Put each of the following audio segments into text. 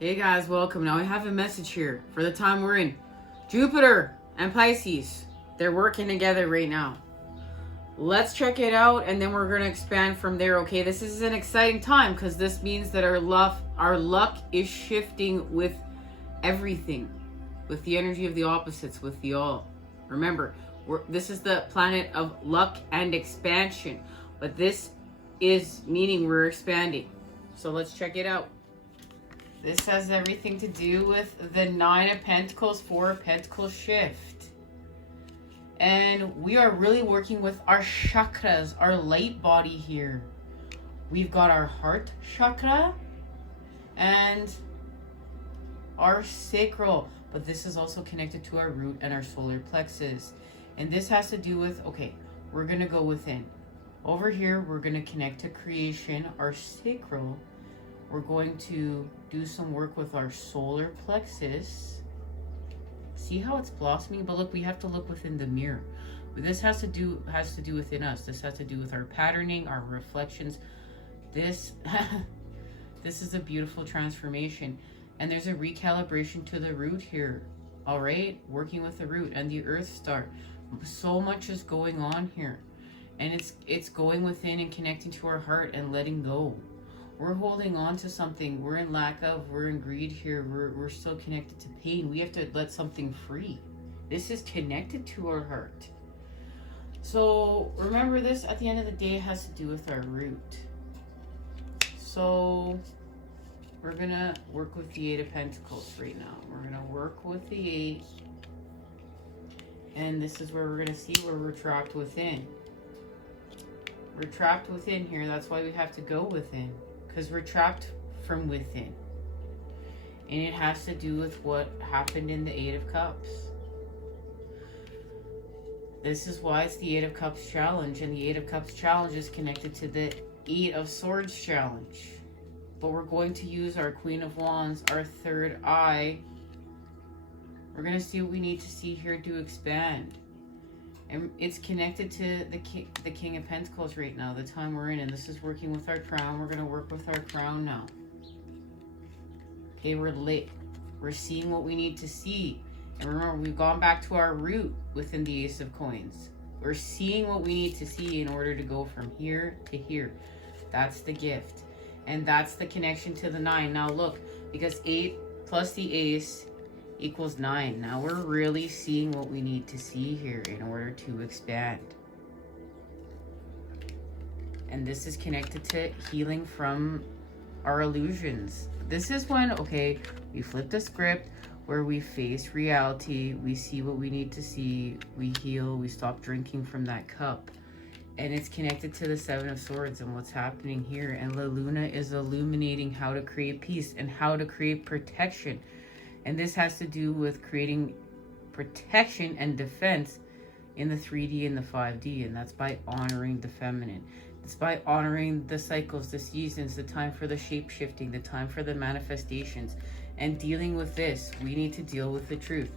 Hey guys, welcome. Now I have a message here for the time we're in. Jupiter and Pisces, they're working together right now. Let's check it out and then we're going to expand from there, okay? This is an exciting time because this means that our luck is shifting with everything, with the energy of the opposites, with the all. Remember, this is the planet of luck and expansion, but this is meaning we're expanding. So let's check it out. This has everything to do with the 9 of Pentacles, 4 of Pentacles shift. And we are really working with our chakras, our light body here. We've got our heart chakra and our sacral. But this is also connected to our root and our solar plexus. And this has to do with, okay, we're going to go within. Over here, we're going to connect to creation, our sacral. We're going to do some work with our solar plexus. See how it's blossoming? But look, we have to look within the mirror. This has to do within us. This has to do with our patterning, our reflections. This is a beautiful transformation. And there's a recalibration to the root here. All right? Working with the root and the earth star. So much is going on here. And it's going within and connecting to our heart and letting go. We're holding on to something. We're in lack of, we're in greed here. We're still connected to pain. We have to let something free. This is connected to our heart. So remember, this at the end of the day has to do with our root. So we're going to work with the 8 of Pentacles right now. We're going to work with the 8. And this is where we're going to see where we're trapped within. We're trapped within here. That's why we have to go within. Because we're trapped from within. And it has to do with what happened in the 8 of Cups. This is why it's the 8 of Cups challenge. And the 8 of Cups challenge is connected to the 8 of Swords challenge. But we're going to use our Queen of Wands, our third eye. We're going to see what we need to see here to expand. And it's connected to the King of Pentacles right now, the time we're in. And this is working with our crown. We're going to work with our crown now. Okay, we're lit. We're seeing what we need to see. And remember, we've gone back to our root within the Ace of Coins. We're seeing what we need to see in order to go from here to here. That's the gift. And that's the connection to the 9. Now look, because 8 plus the Ace equals 9. Now we're really seeing what we need to see here in order to expand. And this is connected to healing from our illusions. This is when, okay, we flip the script where we face reality. We see what we need to see. We heal. We stop drinking from that cup. And it's connected to the 7 of Swords and what's happening here. And La Luna is illuminating how to create peace and how to create protection. And this has to do with creating protection and defense in the 3D and the 5D. And that's by honoring the feminine. It's by honoring the cycles, the seasons, the time for the shape-shifting, the time for the manifestations. And dealing with this, we need to deal with the truth.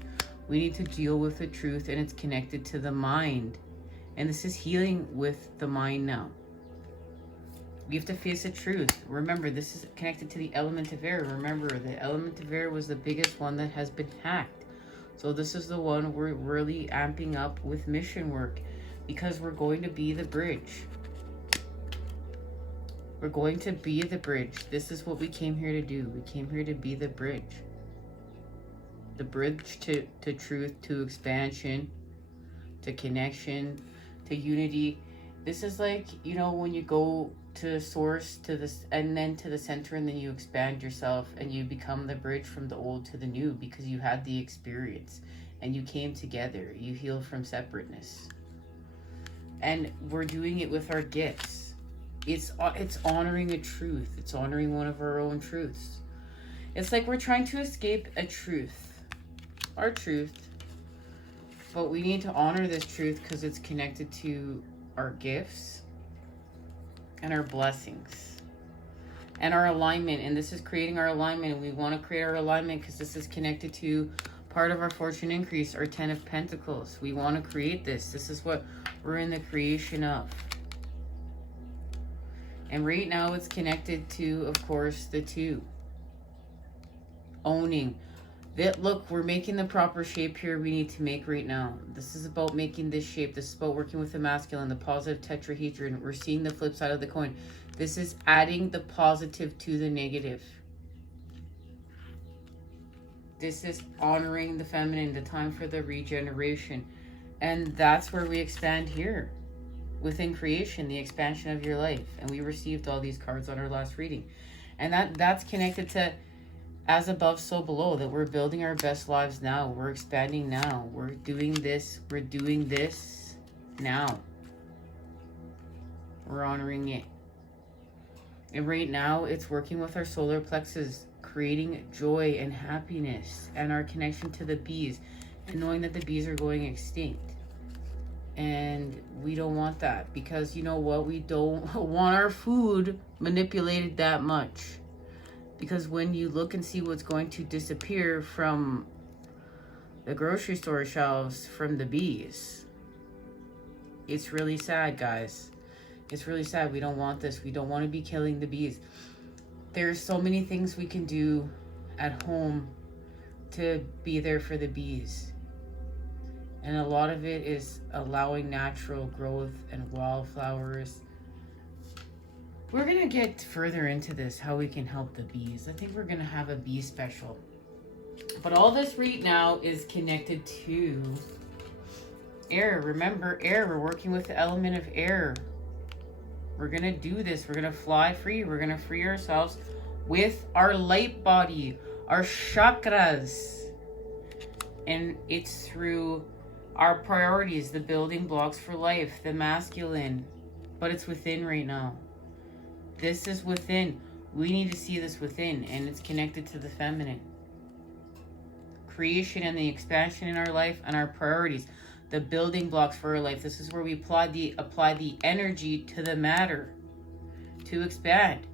We need to deal with the truth, and it's connected to the mind. And this is healing with the mind now. We have to face the truth. Remember, this is connected to the element of air. Remember, the element of air was the biggest one that has been hacked. So this is the one we're really amping up with mission work, because we're going to be the bridge. We're going to be the bridge. This is what we came here to do. We came here to be the bridge. The bridge to truth, to expansion, to connection, to unity. This is like, you know, when you go to source, to this, and then to the center, and then you expand yourself and you become the bridge from the old to the new, because you had the experience and you came together. You healed from separateness. And we're doing it with our gifts. It's honoring a truth. It's honoring one of our own truths. It's like we're trying to escape a truth, our truth, but we need to honor this truth because it's connected to our gifts and our blessings and our alignment. And this is creating our alignment. We want to create our alignment because this is connected to part of our fortune increase, our 10 of Pentacles. We want to create this. This is what we're in the creation of. And right now it's connected to, of course, the 2. owning that. Look, we're making the proper shape here we need to make right now. This is about making this shape. This is about working with the masculine, the positive tetrahedron. We're seeing the flip side of the coin. This is adding the positive to the negative. This is honoring the feminine, the time for the regeneration. And that's where we expand here. Within creation, the expansion of your life. And we received all these cards on our last reading. And that's connected to as above, so below. That we're building our best lives now. We're expanding now. We're doing this. We're doing this now. We're honoring it. And right now, it's working with our solar plexus, creating joy and happiness, and our connection to the bees, and knowing that the bees are going extinct. And we don't want that, because you know what? We don't want our food manipulated that much. Because when you look and see what's going to disappear from the grocery store shelves from the bees, it's really sad, guys. It's really sad. We don't want this. We don't want to be killing the bees. There's so many things we can do at home to be there for the bees. And a lot of it is allowing natural growth and wildflowers. We're going to get further into this, how we can help the bees. I think we're going to have a bee special. But all this right now is connected to air. Remember, air. We're working with the element of air. We're going to do this. We're going to fly free. We're going to free ourselves with our light body, our chakras. And it's through our priorities, the building blocks for life, the masculine. But it's within right now. This is within. We need to see this within. And it's connected to the feminine. Creation and the expansion in our life and our priorities. The building blocks for our life. This is where we apply the energy to the matter to expand.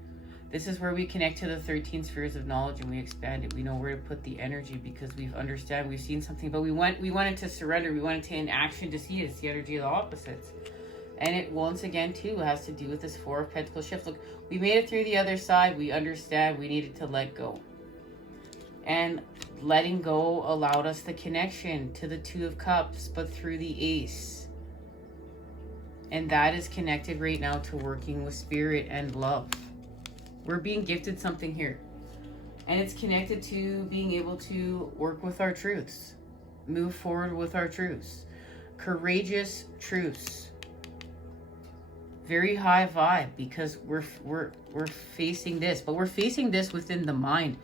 This is where we connect to the 13 spheres of knowledge and we expand it. We know where to put the energy because we've seen something, but we went into surrender. We went into inaction to see it. It's the energy of the opposites. And it once again too has to do with this 4 of Pentacles shift. Look, we made it through the other side. We understand we needed to let go. And letting go allowed us the connection to the 2 of Cups, but through the Ace. And that is connected right now to working with spirit and love. We're being gifted something here. And it's connected to being able to work with our truths. Move forward with our truths. Courageous truths. Very high vibe because we're facing this. But we're facing this within the mind.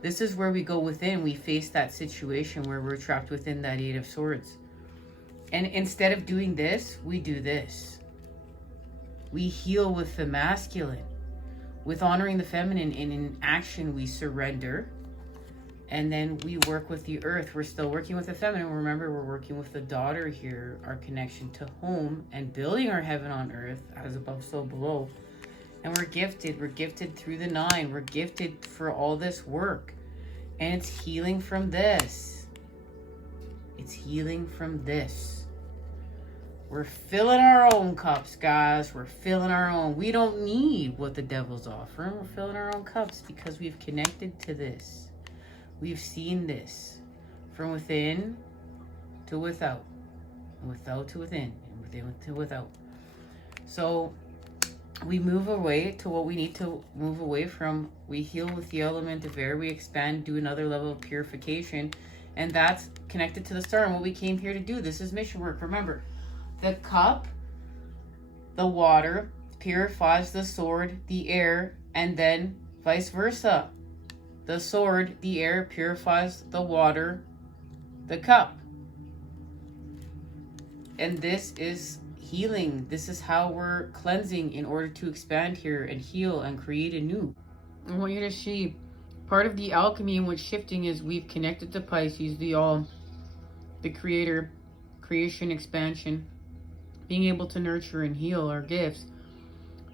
This is where we go within. We face that situation where we're trapped within that 8 of Swords. And instead of doing this, we do this. We heal with the masculine. With honoring the feminine, and in action, we surrender. And then we work with the earth. We're still working with the feminine. Remember, we're working with the daughter here. Our connection to home and building our heaven on earth. As above, so below. And we're gifted. We're gifted through the 9. We're gifted for all this work. And it's healing from this. It's healing from this. We're filling our own cups, guys. We're filling our own. We don't need what the devil's offering. We're filling our own cups because we've connected to this. We've seen this. From within to without. And without to within. And within to without. So we move away to what we need to move away from. We heal with the element of air. We expand, do another level of purification. And that's connected to the star and what we came here to do. This is mission work. Remember, the cup, the water, purifies the sword, the air, and then vice versa. The sword, the air, purifies the water, the cup. And this is healing. This is how we're cleansing in order to expand here and heal and create anew. I want you to see part of the alchemy in which shifting is we've connected to Pisces, the all, the creator, creation, expansion, being able to nurture and heal our gifts.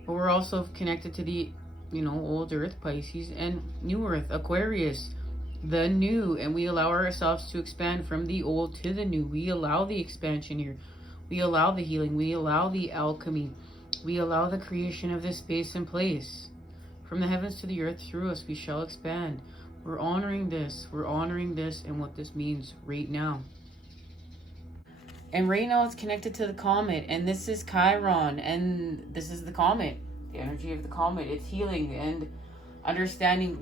But we're also connected to the, old earth, Pisces, and new earth, Aquarius, the new. And we allow ourselves to expand from the old to the new. We allow the expansion here. We allow the healing. We allow the alchemy. We allow the creation of this space and place. From the heavens to the earth, through us, we shall expand. We're honoring this. We're honoring this and what this means right now. And right now it's connected to the comet. And this is Chiron. And this is the comet. The energy of the comet. It's healing and understanding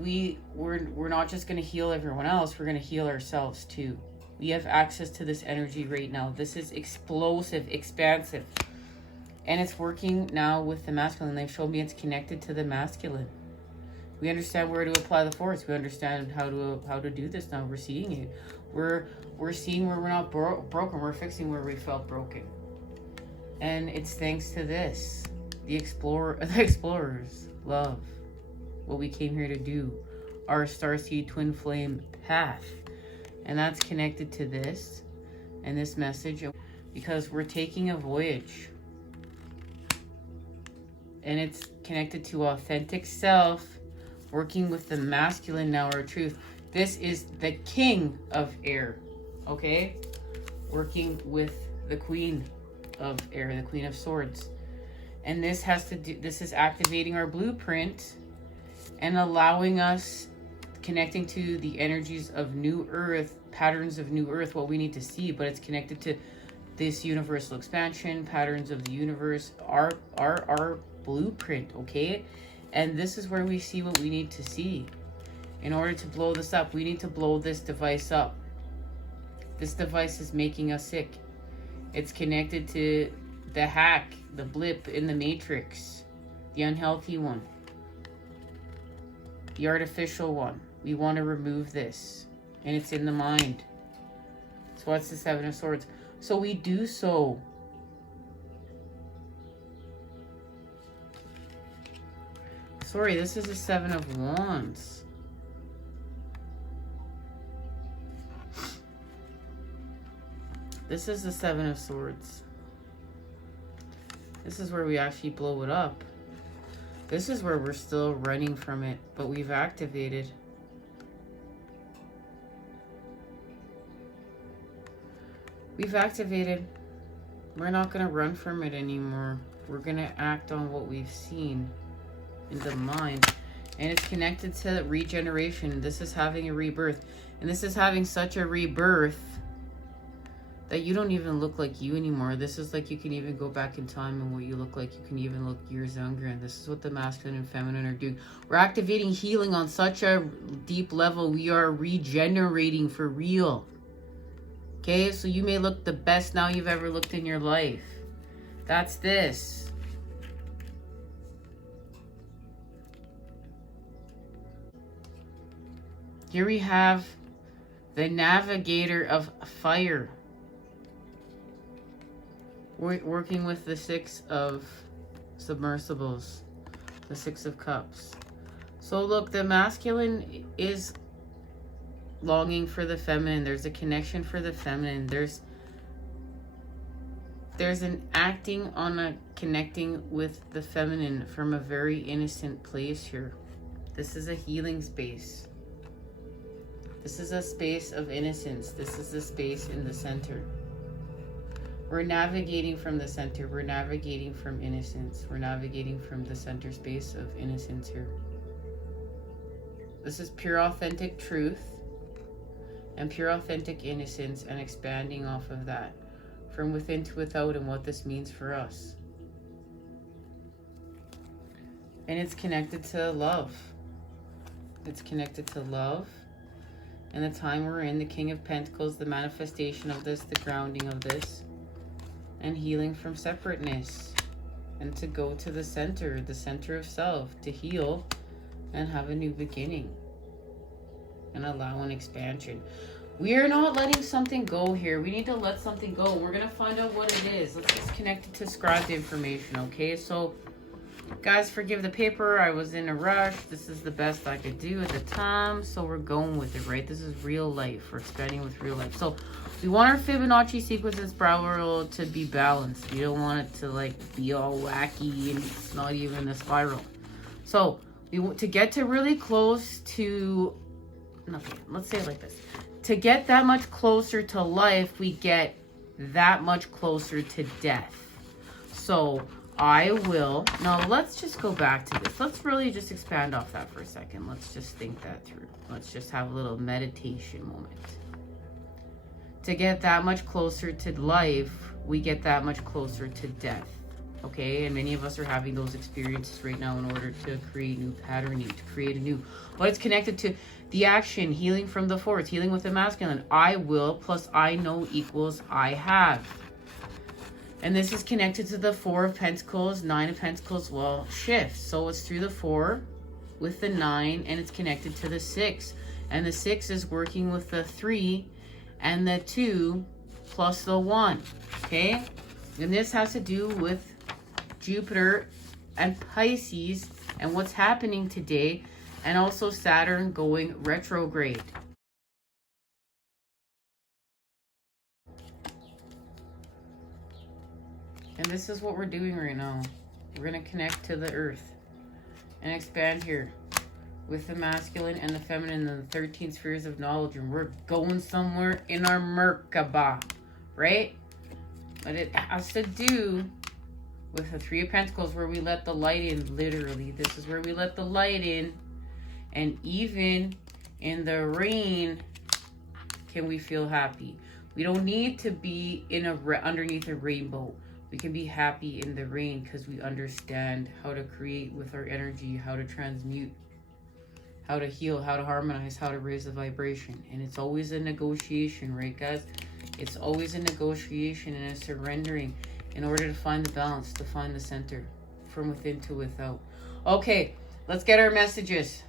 we're not just going to heal everyone else. We're going to heal ourselves too. We have access to this energy right now. This is explosive, expansive. And it's working now with the masculine. They've showed me it's connected to the masculine. We understand where to apply the force. We understand how to do this now. We're seeing it. We're seeing where we're not broken. We're fixing where we felt broken. And it's thanks to this. The explorers love what we came here to do. Our Starseed twin flame path. And that's connected to this and this message. Because we're taking a voyage. And it's connected to authentic self. Working with the masculine now, our truth. This is the king of air. Okay? Working with the queen of air, the queen of swords. And this is activating our blueprint and allowing us, connecting to the energies of new earth, patterns of new earth, what we need to see, but it's connected to this universal expansion, patterns of the universe, our blueprint, okay? And this is where we see what we need to see. In order to blow this up, we need to blow this device up. This device is making us sick. It's connected to the hack, the blip in the matrix, the unhealthy one, the artificial one. We want to remove this, and it's in the mind. So what's the Seven of Swords? So we do so. Sorry, this is the Seven of Wands. This is the Seven of Swords. This is where we actually blow it up. This is where we're still running from it, but we've activated. We've activated. We're not going to run from it anymore. We're going to act on what we've seen in the mind. And it's connected to regeneration. This is having a rebirth. And this is having such a rebirth that you don't even look like you anymore. This is like you can even go back in time and what you look like. You can even look years younger. And this is what the masculine and feminine are doing. We're activating healing on such a deep level. We are regenerating for real. Okay, so you may look the best now you've ever looked in your life. That's this. Here we have the navigator of fire. We're working with the Six of Submersibles, the Six of Cups. So look, the masculine is longing for the feminine. There's a connection for the feminine. There's an acting on a connecting with the feminine from a very innocent place here. This is a healing space. This is a space of innocence. This is the space in the center. We're navigating from the center. We're navigating from innocence. We're navigating from the center space of innocence here. This is pure authentic truth and pure authentic innocence, and expanding off of that from within to without and what this means for us. And it's connected to love. It's connected to love and the time we're in, the King of Pentacles, the manifestation of this, the grounding of this, and healing from separateness, and to go to the center of self, to heal and have a new beginning and allow an expansion. We are not letting something go here. We need to let something go. We're going to find out what it is. Let's just connect it to scribed information, okay? So, guys, forgive the paper. I was in a rush. This is the best I could do at the time. So we're going with it, right? This is real life. We're expanding with real life. So we want our Fibonacci sequence and spiral to be balanced. We don't want it to like be all wacky and it's not even a spiral. So we want to get to really close to nothing. Let's say it like this. To get that much closer to life, we get that much closer to death. So I will. Now, let's just go back to this. Let's really just expand off that for a second. Let's just think that through. Let's just have a little meditation moment. To get that much closer to life, we get that much closer to death. Okay, and many of us are having those experiences right now in order to create new patterning, to create a new, but it's connected to the action, healing from the fourth, healing with the masculine. I will plus I know equals I have. And this is connected to the 4 of Pentacles, 9 of Pentacles, well, shifts. So it's through the 4 with the 9, and it's connected to the 6. And the 6 is working with the 3 and the 2 plus the 1, okay? And this has to do with Jupiter and Pisces and what's happening today, and also Saturn going retrograde. And this is what we're doing right now. We're going to connect to the earth and expand here with the masculine and the feminine and the 13 spheres of knowledge. And we're going somewhere in our Merkaba, right? But it has to do with the 3 of Pentacles, where we let the light in, literally. This is where we let the light in. And even in the rain, can we feel happy? We don't need to be in underneath a rainbow. We can be happy in the rain because we understand how to create with our energy, how to transmute, how to heal, how to harmonize, how to raise the vibration. And it's always a negotiation, right, guys? It's always a negotiation and a surrendering in order to find the balance, to find the center from within to without. Okay, let's get our messages.